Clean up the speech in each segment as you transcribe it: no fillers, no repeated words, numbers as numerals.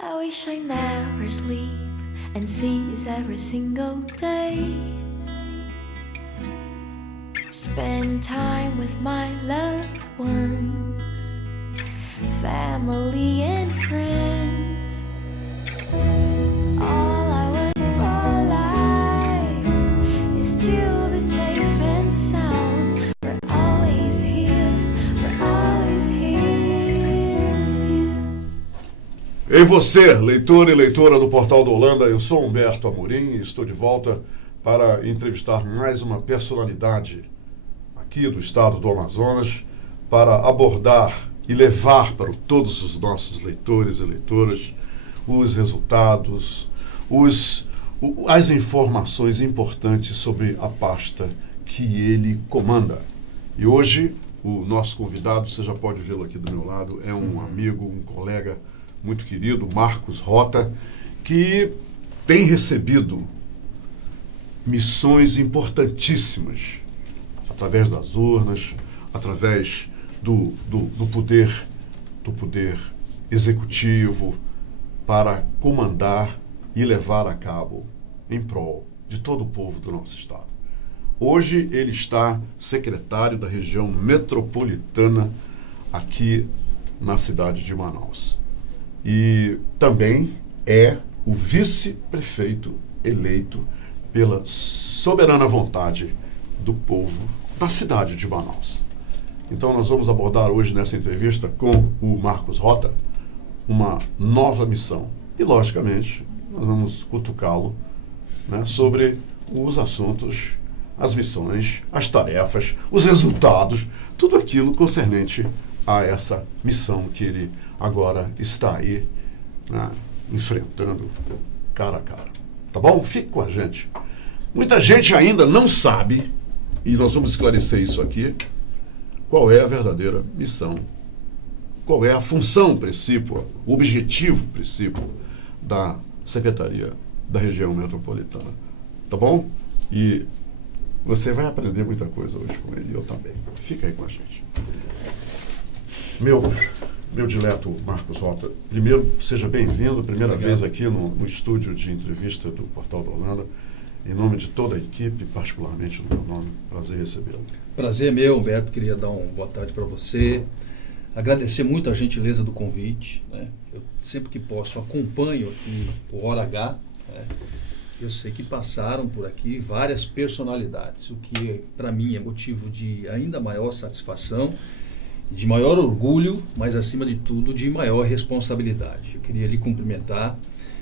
I wish I never sleep and seize every single day. Spend time with my loved ones, family and friends. All I want for life is to be safe and sound. We're always here with you. Ei você, leitor e leitora do Portal da Holanda, eu sou Humberto Amorim e estou de volta para entrevistar mais uma personalidade aqui do estado do Amazonas para abordar e levar para todos os nossos leitores e leitoras os resultados, as informações importantes sobre a pasta que ele comanda. E hoje o nosso convidado, você já pode vê-lo aqui do meu lado, é um amigo, um colega muito querido, Marcos Rota, que tem recebido missões importantíssimas através das urnas, através do poder executivo, para comandar e levar a cabo em prol de todo o povo do nosso estado. Hoje ele está secretário da região metropolitana aqui na cidade de Manaus. E também é o vice-prefeito eleito pela soberana vontade do povo da cidade de Manaus. Então nós vamos abordar hoje nessa entrevista com o Marcos Rota uma nova missão. E logicamente nós vamos cutucá-lo, né, sobre os assuntos, as missões, as tarefas, os resultados, tudo aquilo concernente a essa missão que ele agora está aí, né, enfrentando cara a cara. Tá bom? Fique com a gente. Muita gente ainda não sabe, e nós vamos esclarecer isso aqui, qual é a verdadeira missão, qual é a função principal, o objetivo principal da Secretaria da Região Metropolitana. Tá bom? E você vai aprender muita coisa hoje com ele, eu também. Fica aí com a gente. Meu dileto Marcos Rota, primeiro, seja bem-vindo, primeira vez aqui no estúdio de entrevista do Portal da Holanda. Em nome de toda a equipe, particularmente no meu nome, prazer recebê-lo. Prazer meu, Humberto, queria dar uma boa tarde para você. Agradecer muito a gentileza do convite, né? Eu sempre que posso acompanho aqui o Hora H, né? Eu sei que passaram por aqui várias personalidades, o que para mim é motivo de ainda maior satisfação, de maior orgulho, mas acima de tudo de maior responsabilidade. Eu queria lhe cumprimentar.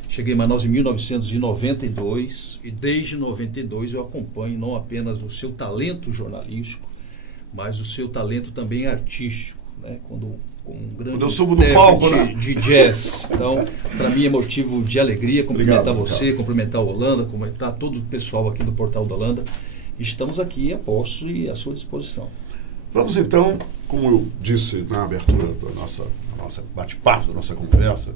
Cheguei em Manaus em 1992 e desde 92 eu acompanho não apenas o seu talento jornalístico, mas o seu talento também artístico, né? Como um grande intérprete de jazz. Então, para mim é motivo de alegria cumprimentar você, cumprimentar a Holanda, cumprimentar todo o pessoal aqui do Portal da Holanda. Estamos aqui a posto e à sua disposição. Vamos então, como eu disse na abertura da nossa bate-papo, da nossa conversa,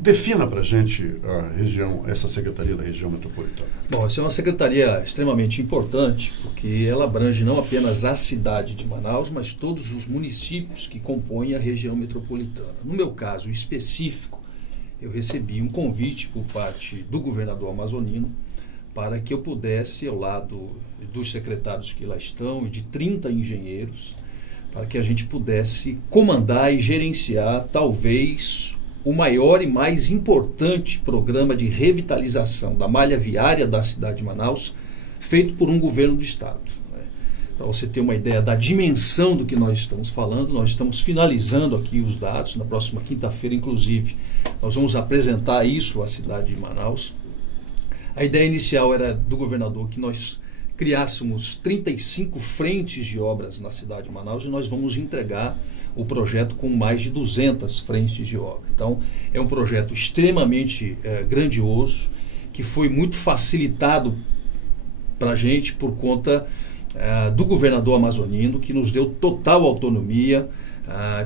defina para a gente a região, essa Secretaria da Região Metropolitana. Bom, essa é uma secretaria extremamente importante, porque ela abrange não apenas a cidade de Manaus, mas todos os municípios que compõem a região metropolitana. No meu caso específico, eu recebi um convite por parte do governador amazonino para que eu pudesse, ao lado dos secretários que lá estão e de 30 engenheiros, para que a gente pudesse comandar e gerenciar talvez o maior e mais importante programa de revitalização da malha viária da cidade de Manaus, feito por um governo do estado. Para você ter uma ideia da dimensão do que nós estamos falando, nós estamos finalizando aqui os dados, na próxima quinta-feira, inclusive, nós vamos apresentar isso à cidade de Manaus. A ideia inicial era do governador que nós criássemos 35 frentes de obras na cidade de Manaus e nós vamos entregar o projeto com mais de 200 frentes de obra. Então, é um projeto extremamente grandioso, que foi muito facilitado para a gente por conta do governador amazonino, que nos deu total autonomia,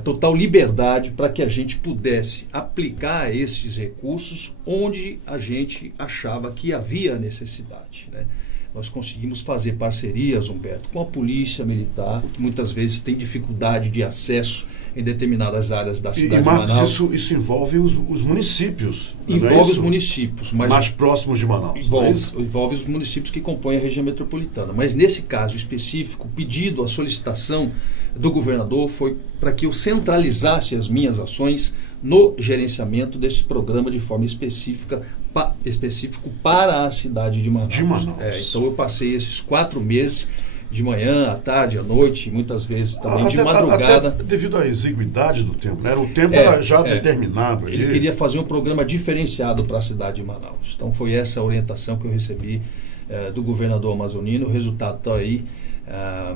total liberdade para que a gente pudesse aplicar esses recursos onde a gente achava que havia necessidade, né? Nós conseguimos fazer parcerias, Humberto, com a polícia militar, que muitas vezes tem dificuldade de acesso em determinadas áreas da E, cidade de Marcos, Manaus. isso envolve os municípios. não é Envolve os isso? municípios, mas mais próximos de Manaus. não é isso? envolve os municípios que compõem a região metropolitana. Mas nesse caso específico, o pedido, a solicitação do governador foi para que eu centralizasse as minhas ações no gerenciamento desse programa de forma específico para a cidade de Manaus. De Manaus. Então eu passei esses 4 meses, de manhã, à tarde, à noite, muitas vezes também de madrugada. Até devido à exiguidade do tempo, né? O tempo É, era já é. determinado. Ele ali. queria fazer um programa diferenciado para a cidade de Manaus. Então foi essa a orientação que eu recebi do governador amazonino. O resultado está aí,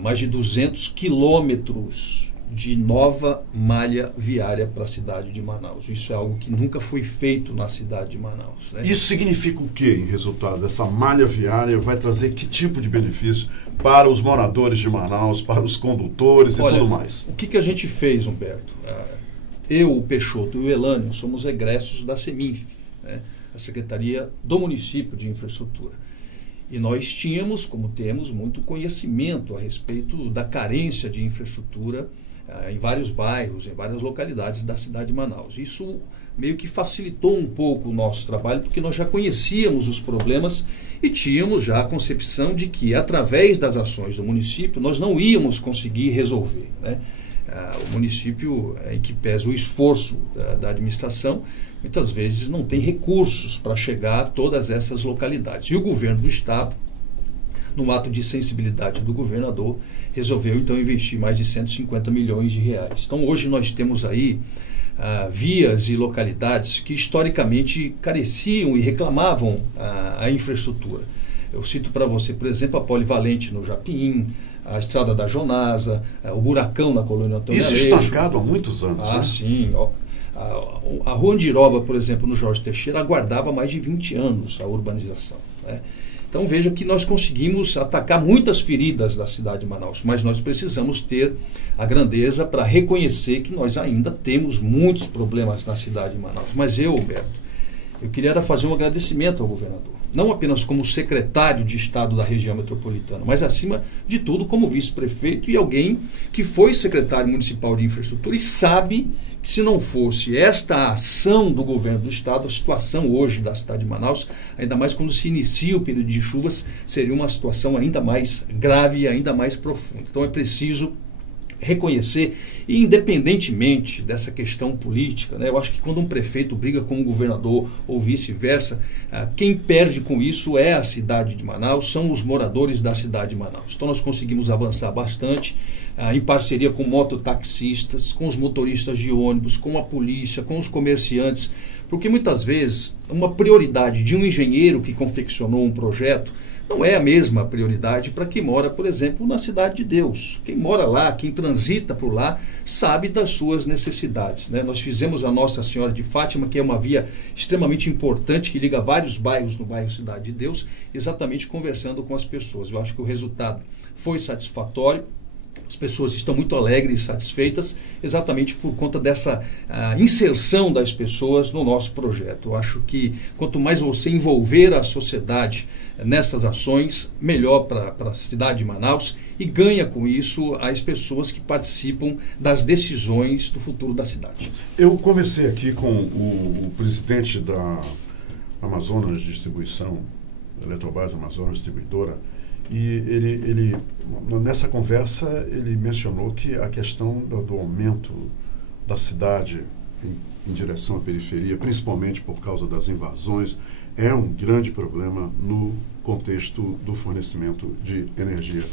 mais de 200 quilômetros de nova malha viária para a cidade de Manaus. Isso é algo que nunca foi feito na cidade de Manaus, né? Isso significa o que em resultado? Essa malha viária vai trazer que tipo de benefício para os moradores de Manaus, para os condutores Olha, e tudo mais? O que a gente fez, Humberto? Eu, o Peixoto e o Elânio somos egressos da Seminf, né? A Secretaria do Município de Infraestrutura. E nós tínhamos, como temos, muito conhecimento a respeito da carência de infraestrutura em vários bairros, em várias localidades da cidade de Manaus. Isso meio que facilitou um pouco o nosso trabalho, porque nós já conhecíamos os problemas e tínhamos já a concepção de que, através das ações do município, nós não íamos conseguir resolver, né? O município, em que pesa o esforço da administração, muitas vezes não tem recursos para chegar a todas essas localidades. E o governo do estado, num ato de sensibilidade do governador, resolveu então investir mais de 150 milhões de reais. Então hoje nós temos aí vias e localidades que historicamente careciam e reclamavam a infraestrutura. Eu cito para você, por exemplo, a Polivalente no Japim, a Estrada da Jonasa, o Buracão na Colônia Antônio Isso Aleixo. estancado há muitos anos. né? Sim. A Rua Andiroba, por exemplo, no Jorge Teixeira, aguardava mais de 20 anos a urbanização, né? Então veja que nós conseguimos atacar muitas feridas da cidade de Manaus, mas nós precisamos ter a grandeza para reconhecer que nós ainda temos muitos problemas na cidade de Manaus. Mas eu, Humberto, eu queria fazer um agradecimento ao governador, não apenas como secretário de Estado da região metropolitana, mas acima de tudo como vice-prefeito e alguém que foi secretário municipal de infraestrutura e sabe que se não fosse esta ação do governo do estado, a situação hoje da cidade de Manaus, ainda mais quando se inicia o período de chuvas, seria uma situação ainda mais grave e ainda mais profunda. Então é preciso reconhecer, e independentemente dessa questão política, né, eu acho que quando um prefeito briga com um governador ou vice-versa, quem perde com isso é a cidade de Manaus, são os moradores da cidade de Manaus. Então nós conseguimos avançar bastante, em parceria com mototaxistas, com os motoristas de ônibus, com a polícia, com os comerciantes, porque muitas vezes uma prioridade de um engenheiro que confeccionou um projeto não é a mesma prioridade para quem mora, por exemplo, na Cidade de Deus. Quem mora lá, quem transita por lá, sabe das suas necessidades, né? Nós fizemos a Nossa Senhora de Fátima, que é uma via extremamente importante, que liga vários bairros no bairro Cidade de Deus, exatamente conversando com as pessoas. Eu acho que o resultado foi satisfatório. As pessoas estão muito alegres e satisfeitas exatamente por conta dessa inserção das pessoas no nosso projeto. Eu acho que quanto mais você envolver a sociedade nessas ações, melhor para a cidade de Manaus, e ganha com isso as pessoas que participam das decisões do futuro da cidade. Eu conversei aqui com o presidente da Amazonas Distribuição, Eletrobras Amazonas Distribuidora, e ele nessa conversa ele mencionou que a questão do aumento da cidade em direção à periferia, principalmente por causa das invasões, é um grande problema no contexto do fornecimento de energia.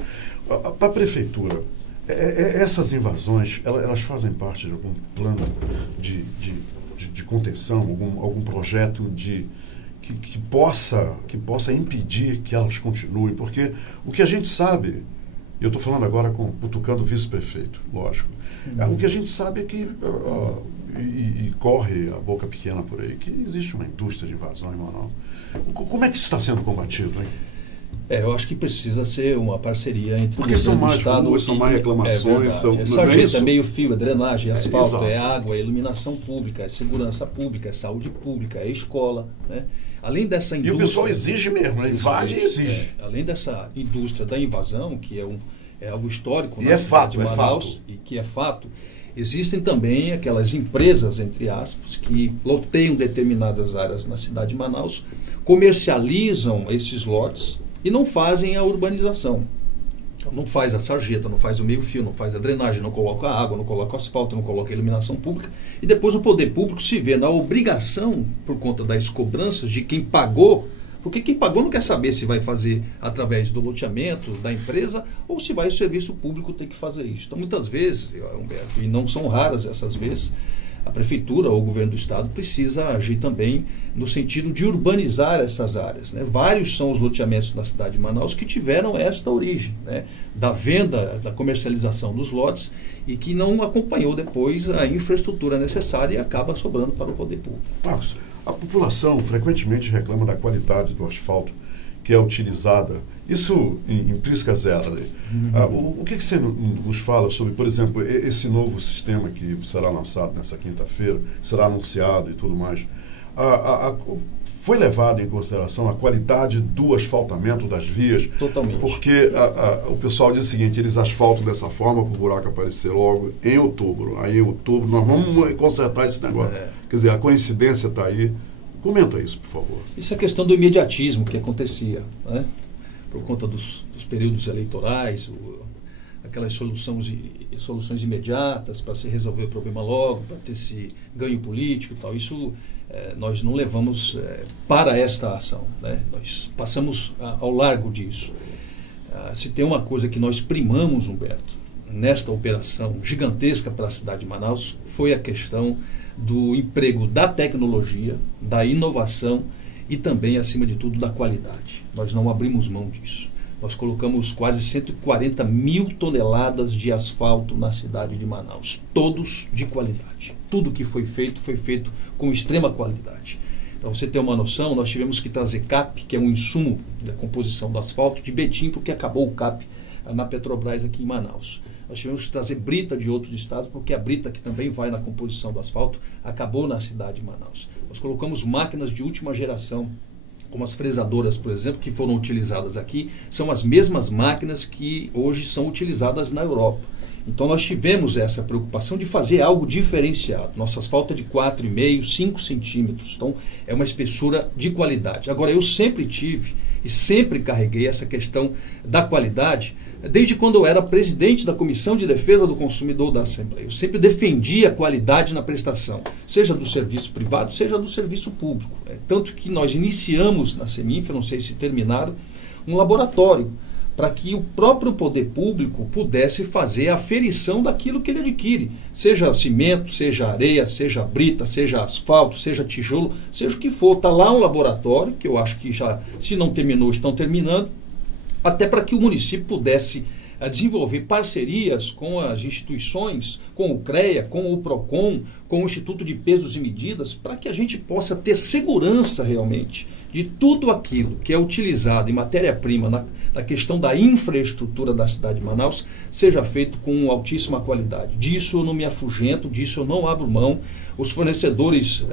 Para a prefeitura, essas invasões, elas fazem parte de algum plano de contenção, algum projeto que possa impedir que elas continuem? Porque o que a gente sabe, e eu estou falando agora cutucando o vice-prefeito, lógico, o que a gente sabe é que, e corre a boca pequena por aí, que existe uma indústria de invasão em Manaus. Como é que isso está sendo combatido, hein? Eu acho que precisa ser uma parceria entre porque o são governo do mais estado ruas, são mais reclamações, sarjeta, meio fio, é drenagem, asfalto, exato. É água, é iluminação pública, é segurança pública, é saúde pública, é escola, né? Além dessa indústria, e o pessoal exige mesmo, né? Invade e exige. Além dessa indústria da invasão, que é algo histórico e na cidade de Manaus, e que é fato, Existem também aquelas empresas, entre aspas, que loteiam determinadas áreas na cidade de Manaus, comercializam esses lotes e não fazem a urbanização. Não faz a sarjeta, não faz o meio-fio, não faz a drenagem, não coloca água, não coloca asfalto, não coloca iluminação pública. E depois o poder público se vê na obrigação, por conta das cobranças de quem pagou, porque quem pagou não quer saber se vai fazer através do loteamento da empresa ou se vai o serviço público ter que fazer isso. Então, muitas vezes, Humberto, e não são raras essas vezes, a prefeitura ou o governo do estado precisa agir também no sentido de urbanizar essas áreas, né? Vários são os loteamentos na cidade de Manaus que tiveram esta origem, né? Da venda, da comercialização dos lotes e que não acompanhou depois a infraestrutura necessária e acaba sobrando para o poder público. Marcos, a população frequentemente reclama da qualidade do asfalto que é utilizada. Isso em Prisca Zero. O que você nos fala sobre, por exemplo, esse novo sistema que será lançado nessa quinta-feira, será anunciado e tudo mais? Foi levado em consideração a qualidade do asfaltamento das vias? Totalmente. Porque o pessoal diz o seguinte, eles asfaltam dessa forma para o buraco aparecer logo em outubro. Aí em outubro nós vamos consertar esse negócio. Quer dizer, a coincidência está aí. Comenta isso, por favor. Isso é questão do imediatismo que acontecia, né? Por conta dos períodos eleitorais, aquelas soluções imediatas para se resolver o problema logo, para ter esse ganho político e tal. Isso nós não levamos para esta ação, né? Nós passamos ao largo disso. Se tem uma coisa que nós primamos, Humberto, nesta operação gigantesca para a cidade de Manaus, foi a questão do emprego da tecnologia, da inovação e também, acima de tudo, da qualidade. Nós não abrimos mão disso. Nós colocamos quase 140 mil toneladas de asfalto na cidade de Manaus, todos de qualidade. Tudo que foi feito com extrema qualidade. Para você ter uma noção, nós tivemos que trazer CAP, que é um insumo da composição do asfalto, de Betim, porque acabou o CAP na Petrobras aqui em Manaus. Nós tivemos que trazer brita de outros estados, porque a brita, que também vai na composição do asfalto, acabou na cidade de Manaus. Nós colocamos máquinas de última geração, como as fresadoras, por exemplo, que foram utilizadas aqui, são as mesmas máquinas que hoje são utilizadas na Europa. Então nós tivemos essa preocupação de fazer algo diferenciado. Nosso asfalto é de 4,5, 5 centímetros. Então é uma espessura de qualidade. Agora, eu sempre tive e sempre carreguei essa questão da qualidade, desde quando eu era presidente da Comissão de Defesa do Consumidor da Assembleia. Eu sempre defendi a qualidade na prestação, seja do serviço privado, seja do serviço público. Tanto que nós iniciamos na Seminfa, não sei se terminaram, um laboratório para que o próprio poder público pudesse fazer a aferição daquilo que ele adquire, seja cimento, seja areia, seja brita, seja asfalto, seja tijolo, seja o que for. Está lá um laboratório, que eu acho que já, se não terminou, estão terminando, até para que o município pudesse desenvolver parcerias com as instituições, com o CREA, com o PROCON, com o Instituto de Pesos e Medidas, para que a gente possa ter segurança realmente de tudo aquilo que é utilizado em matéria-prima na questão da infraestrutura da cidade de Manaus, seja feito com altíssima qualidade. Disso eu não me afugento, disso eu não abro mão. Os fornecedores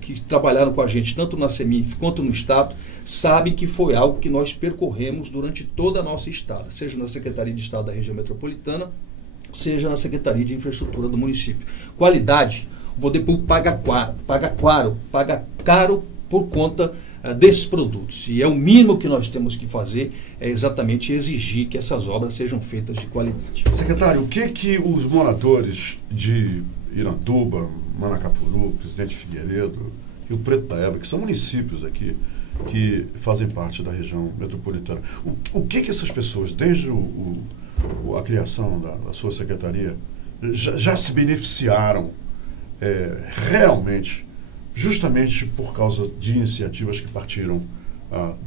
que trabalharam com a gente, tanto na Seminf quanto no Estado, sabem que foi algo que nós percorremos durante toda a nossa estada, seja na Secretaria de Estado da Região Metropolitana, seja na Secretaria de Infraestrutura do município. Qualidade, o poder público paga caro por conta desses produtos. E é o mínimo que nós temos que fazer, é exatamente exigir que essas obras sejam feitas de qualidade. Secretário, o que os moradores de Iranduba, Manacapuru, Presidente Figueiredo e o Preto da Eva, que são municípios aqui, que fazem parte da região metropolitana, o que essas pessoas, desde a criação da sua secretaria, já se beneficiaram realmente, justamente por causa de iniciativas que partiram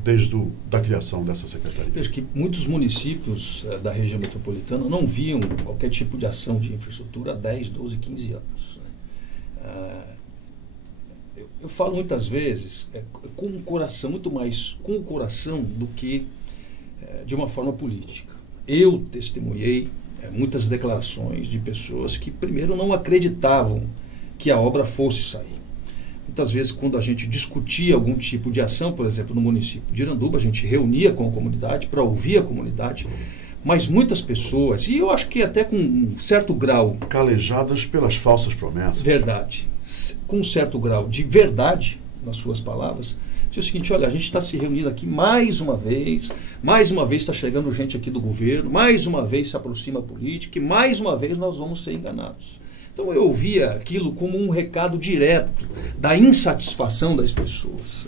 desde a criação dessa secretaria? Vejo que muitos municípios da região metropolitana não viam qualquer tipo de ação de infraestrutura há 10, 12, 15 anos. Eu falo muitas vezes com o coração, muito mais com o coração do que de uma forma política. Eu testemunhei muitas declarações de pessoas que primeiro não acreditavam que a obra fosse sair. Muitas vezes, quando a gente discutia algum tipo de ação, por exemplo, no município de Iranduba, a gente reunia com a comunidade para ouvir a comunidade, mas muitas pessoas, e eu acho que até com um certo grau... Calejadas pelas falsas promessas. Verdade. Com um certo grau de verdade, nas suas palavras, diz o seguinte: olha, a gente está se reunindo aqui mais uma vez está chegando gente aqui do governo, mais uma vez se aproxima a política, e mais uma vez nós vamos ser enganados. Então eu ouvia aquilo como um recado direto da insatisfação das pessoas.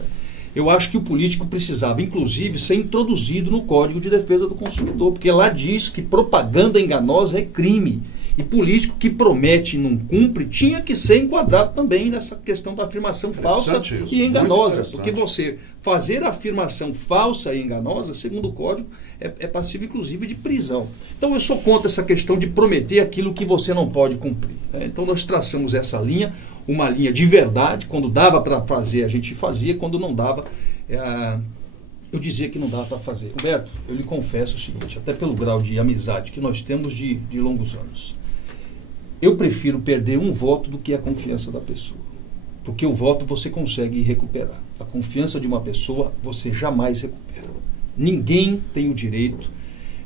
Eu acho que o político precisava, inclusive, ser introduzido no Código de Defesa do Consumidor, porque lá diz que propaganda enganosa é crime. E político que promete e não cumpre tinha que ser enquadrado também nessa questão da afirmação falsa e enganosa. Porque você fazer a afirmação falsa e enganosa, segundo o Código, é passivo, inclusive, de prisão. Então eu sou contra essa questão de prometer aquilo que você não pode cumprir. Então nós traçamos essa linha, uma linha de verdade. Quando dava para fazer, a gente fazia. Quando não dava, eu dizia que não dava para fazer. Humberto, eu lhe confesso o seguinte, até pelo grau de amizade que nós temos de longos anos. Eu prefiro perder um voto do que a confiança da pessoa. Porque o voto você consegue recuperar. A confiança de uma pessoa você jamais recupera. Ninguém tem o direito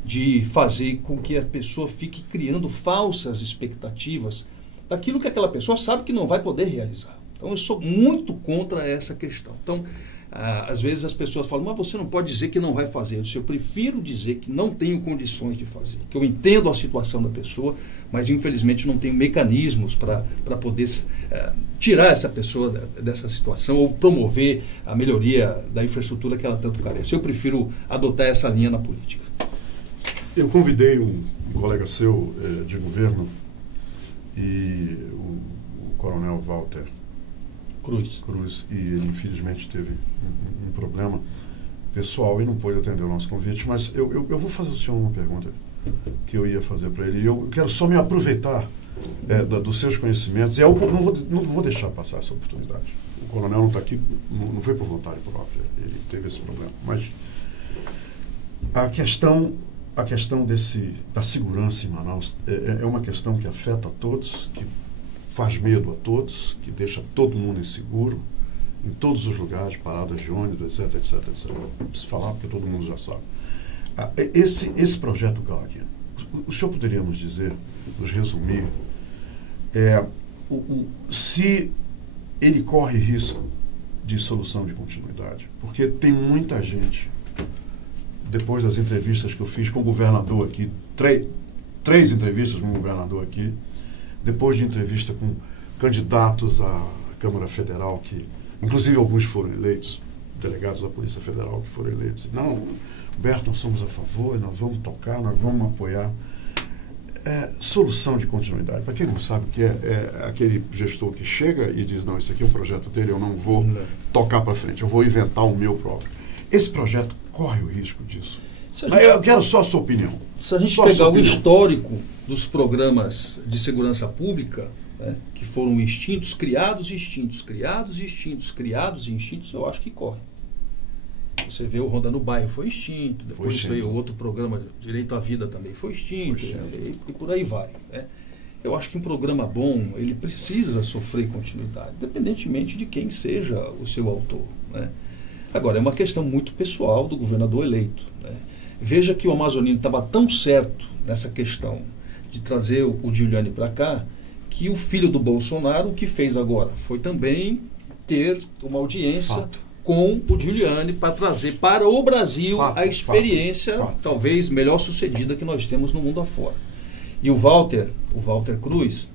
de fazer com que a pessoa fique criando falsas expectativas daquilo que aquela pessoa sabe que não vai poder realizar. Então eu sou muito contra essa questão. Então, às vezes as pessoas falam, mas você não pode dizer que não vai fazer. Eu prefiro dizer que não tenho condições de fazer, que eu entendo a situação da pessoa, mas infelizmente não tenho mecanismos para poder tirar essa pessoa dessa situação ou promover a melhoria da infraestrutura que ela tanto carece. Eu prefiro adotar essa linha na política. Eu convidei um colega seu de governo e o coronel Walter Cruz, e ele infelizmente teve um problema pessoal e não pôde atender o nosso convite, mas eu vou fazer ao senhor uma pergunta que eu ia fazer para ele. Eu quero só me aproveitar dos seus conhecimentos, e eu não vou deixar passar essa oportunidade. O coronel não está aqui, não foi por vontade própria, ele teve esse problema, mas a questão da segurança em Manaus é uma questão que afeta a todos, que faz medo a todos, que deixa todo mundo inseguro, em todos os lugares, paradas de ônibus, etc, etc, etc. Não preciso falar porque todo mundo já sabe. Esse projeto Guardian, o senhor poderia nos dizer, nos resumir, se ele corre risco de solução de continuidade? Porque tem muita gente, depois das entrevistas que eu fiz com o governador aqui, três entrevistas com o governador aqui, depois de entrevista com candidatos à Câmara Federal, que inclusive alguns foram eleitos, delegados da Polícia Federal que foram eleitos. Não, Humberto, nós somos a favor, nós vamos tocar, nós vamos apoiar. Solução de continuidade. Para quem não sabe o que é aquele gestor que chega e diz, não, esse aqui é o projeto dele, eu não vou tocar para frente, eu vou inventar o meu próprio. Esse projeto corre o risco disso. Mas eu quero só a sua opinião. Se a gente pegar o histórico dos programas de segurança pública, que foram extintos, criados e extintos, criados e extintos, criados e extintos, eu acho que corre. Você vê o Ronda no Bairro foi extinto, depois veio outro programa, Direito à Vida também foi extinto, e por aí vai. Eu acho que um programa bom, ele precisa sofrer continuidade, independentemente de quem seja o seu autor. Agora, é uma questão muito pessoal do governador eleito. Veja que o Amazonino estava tão certo nessa questão de trazer o Giuliani para cá, que o filho do Bolsonaro, o que fez agora foi também ter uma audiência com o Giuliani para trazer para o Brasil a experiência talvez melhor sucedida que nós temos no mundo afora. E o Walter Cruz,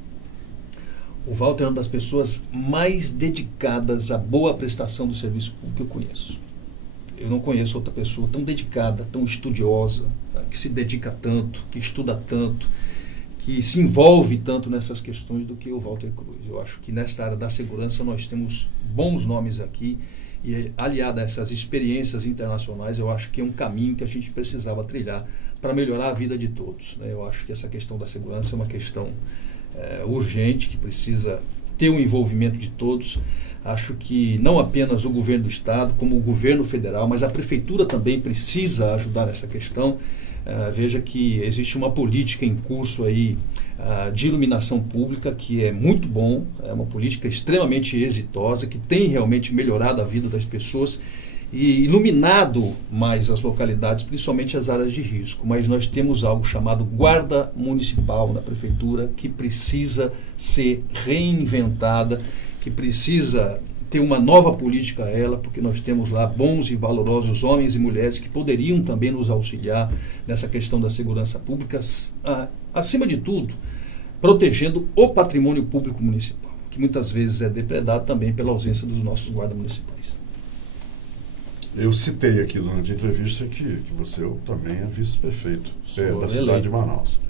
o Walter é uma das pessoas mais dedicadas à boa prestação do serviço público que eu conheço. Eu não conheço outra pessoa tão dedicada, tão estudiosa, que se dedica tanto, que estuda tanto, que se envolve tanto nessas questões do que o Walter Cruz. Eu acho que nessa área da segurança nós temos bons nomes aqui e, aliado a essas experiências internacionais, eu acho que é um caminho que a gente precisava trilhar para melhorar a vida de todos. Eu acho que essa questão da segurança é uma questão urgente, que precisa ter um envolvimento de todos. Acho que não apenas o governo do Estado, como o governo federal, mas a prefeitura também precisa ajudar nessa questão. Veja que existe uma política em curso aí de iluminação pública que é muito bom, é uma política extremamente exitosa, que tem realmente melhorado a vida das pessoas e iluminado mais as localidades, principalmente as áreas de risco. Mas nós temos algo chamado guarda municipal na prefeitura, que precisa ser reinventada, que precisa ter uma nova política a ela, porque nós temos lá bons e valorosos homens e mulheres que poderiam também nos auxiliar nessa questão da segurança pública, acima de tudo, protegendo o patrimônio público municipal, que muitas vezes é depredado também pela ausência dos nossos guardas municipais. Eu citei aqui durante a entrevista que você também é vice-prefeito da cidade de Manaus.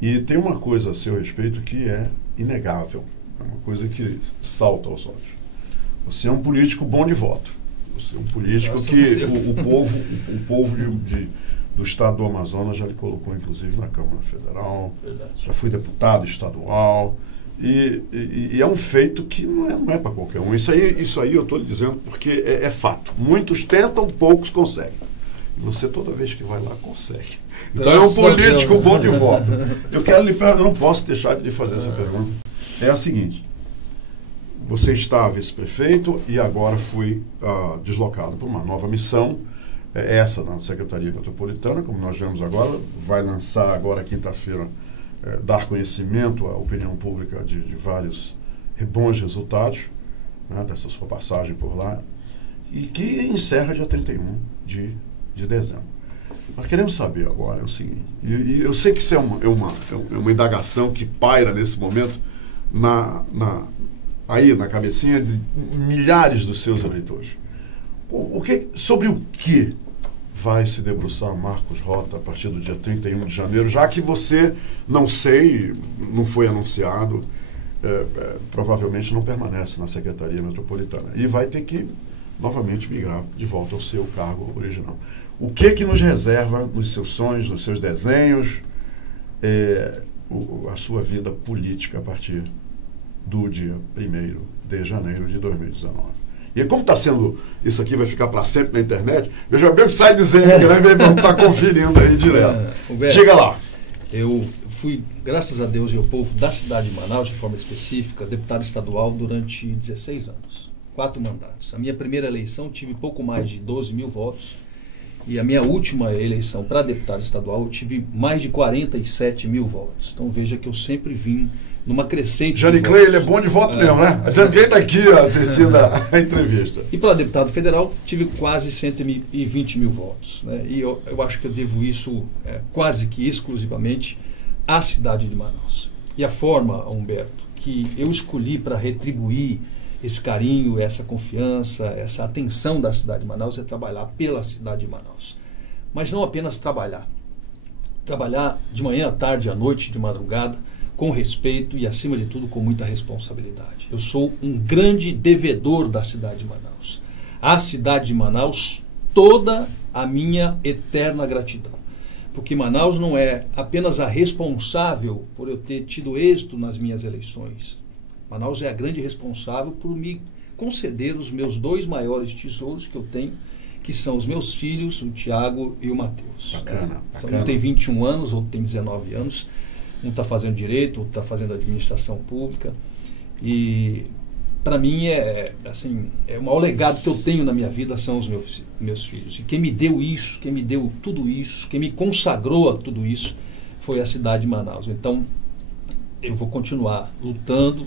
E tem uma coisa a seu respeito que é inegável, é uma coisa que salta aos olhos. Você é um político bom de voto. Você é um político que o povo do estado do Amazonas já lhe colocou, inclusive, na Câmara Federal. Verdade. Já foi deputado estadual. E é um feito que não é para qualquer um. Isso aí eu estou lhe dizendo porque é fato. Muitos tentam, poucos conseguem. E você, toda vez que vai lá, consegue. Então é um político bom de voto. Eu não posso deixar de lhe fazer essa pergunta. É a seguinte: você está vice-prefeito e agora foi deslocado para uma nova missão, essa na Secretaria Metropolitana, como nós vemos agora, vai lançar agora quinta-feira, dar conhecimento à opinião pública de vários bons resultados, né, dessa sua passagem por lá, e que encerra dia 31 de dezembro. Nós queremos saber agora o seguinte, e eu sei que isso é uma indagação que paira nesse momento aí na cabecinha de milhares dos seus eleitores. Sobre o que vai se debruçar Marcos Rota a partir do dia 31 de janeiro, já que você, não foi anunciado, provavelmente não permanece na Secretaria Metropolitana e vai ter que novamente migrar de volta ao seu cargo original. O que nos reserva nos seus sonhos, nos seus desenhos, a sua vida política a partir do dia 1º de janeiro de 2019? E como está sendo, isso aqui vai ficar para sempre na internet, veja bem que sai dizendo que não está conferindo aí direto. Humberto, chega lá. Eu fui, graças a Deus e ao povo da cidade de Manaus, de forma específica, deputado estadual durante 16 anos, 4 mandatos. A minha primeira eleição tive pouco mais de 12 mil votos, e a minha última eleição para deputado estadual eu tive mais de 47 mil votos. Então veja que eu sempre vim numa crescente. Jane Clay, ele é bom de voto mesmo, né? A Jane Clay está aqui assistindo a entrevista. E para deputado federal, tive quase 120 mil votos, né? E eu acho que eu devo isso quase que exclusivamente à cidade de Manaus. E a forma, Humberto, que eu escolhi para retribuir esse carinho, essa confiança, essa atenção da cidade de Manaus é trabalhar pela cidade de Manaus. Mas não apenas trabalhar. Trabalhar de manhã, à tarde, à noite, de madrugada, com respeito e, acima de tudo, com muita responsabilidade. Eu sou um grande devedor da cidade de Manaus. À cidade de Manaus, toda a minha eterna gratidão. Porque Manaus não é apenas a responsável por eu ter tido êxito nas minhas eleições. Manaus é a grande responsável por me conceder os meus 2 maiores tesouros que eu tenho, que são os meus filhos, o Tiago e o Matheus. Bacana. Um tem 21 anos, outro tem 19 anos. Um está fazendo direito, outro está fazendo administração pública. E para mim o maior legado que eu tenho na minha vida são os meus filhos. E quem me deu isso, quem me deu tudo isso, quem me consagrou a tudo isso foi a cidade de Manaus. Então eu vou continuar lutando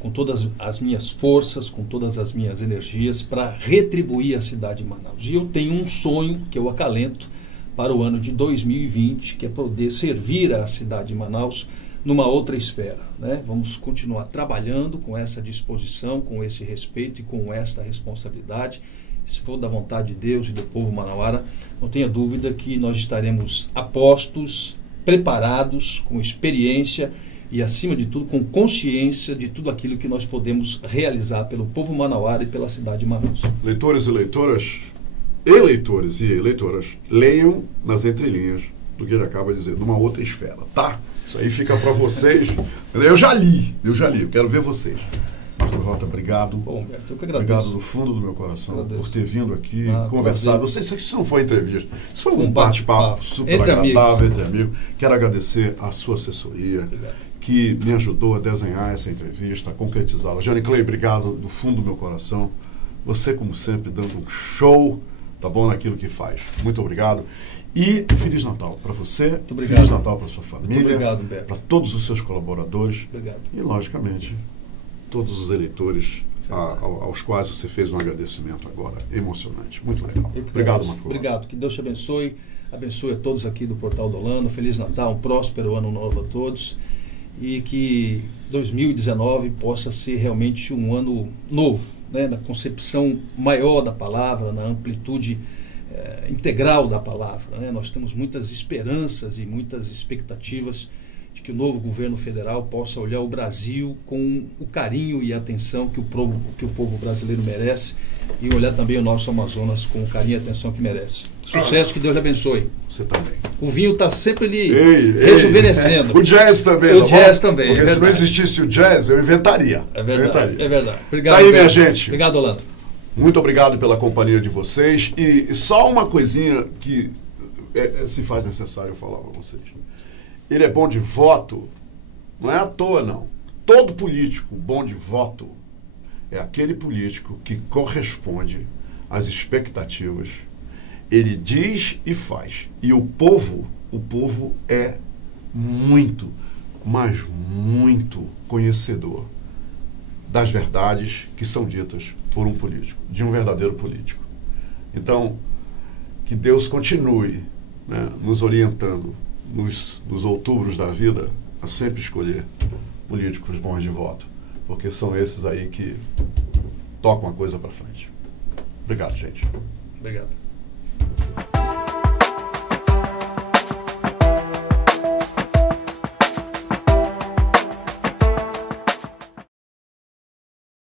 com todas as minhas forças, com todas as minhas energias para retribuir a cidade de Manaus. E eu tenho um sonho que eu acalento para o ano de 2020, que é poder servir a cidade de Manaus numa outra esfera, né? Vamos continuar trabalhando com essa disposição, com esse respeito e com esta responsabilidade. Se for da vontade de Deus e do povo manauara, não tenha dúvida que nós estaremos apostos, preparados, com experiência e, acima de tudo, com consciência de tudo aquilo que nós podemos realizar pelo povo manauara e pela cidade de Manaus. Leitores e leitoras, eleitores e eleitoras, leiam nas entrelinhas do que ele acaba de dizer, numa outra esfera, tá? Isso aí fica para vocês. Eu já li, eu quero ver vocês. Marcos Rota, obrigado. Bom, eu que agradeço. Obrigado do fundo do meu coração por ter vindo aqui, conversado. Isso não foi entrevista, isso foi um bate-papo super agradável entre amigos. Quero agradecer a sua assessoria, que me ajudou a desenhar essa entrevista, a concretizá-la. Jane Clay, obrigado do fundo do meu coração. Você, como sempre, dando um show tá bom, naquilo que faz. Muito obrigado. E Feliz Natal para você, Muito obrigado. Feliz Natal para sua família, Muito obrigado, Humberto. para todos os seus colaboradores Obrigado. e, logicamente, todos os eleitores aos quais você fez um agradecimento agora emocionante. Muito legal. Obrigado, Marco. Obrigado. Que Deus te abençoe. Abençoe a todos aqui do Portal do Holanda. Feliz Natal, um próspero ano novo a todos. E que 2019 possa ser realmente um ano novo, né, na concepção maior da palavra, na amplitude integral da palavra, né? Nós temos muitas esperanças e muitas expectativas de que o novo governo federal possa olhar o Brasil com o carinho e a atenção que o povo brasileiro merece, e olhar também o nosso Amazonas com o carinho e a atenção que merece. Sucesso, que Deus abençoe. Você também. O vinho está sempre lhe rejuvenescendo. O jazz também. O jazz também. Porque se não existisse o jazz, eu inventaria. É verdade. É verdade. Obrigado. Tá aí, minha gente. Obrigado, Holanda. Muito obrigado pela companhia de vocês. E só uma coisinha que se faz necessário falar para vocês. Ele é bom de voto, não é à toa, não. Todo político bom de voto é aquele político que corresponde às expectativas. Ele diz e faz. E o povo é muito, mas muito conhecedor das verdades que são ditas por um político, de um verdadeiro político. Então, que Deus continue, né, nos orientando nos outubros da vida a sempre escolher políticos bons de voto, porque são esses aí que tocam a coisa para frente. Obrigado, gente. Obrigado.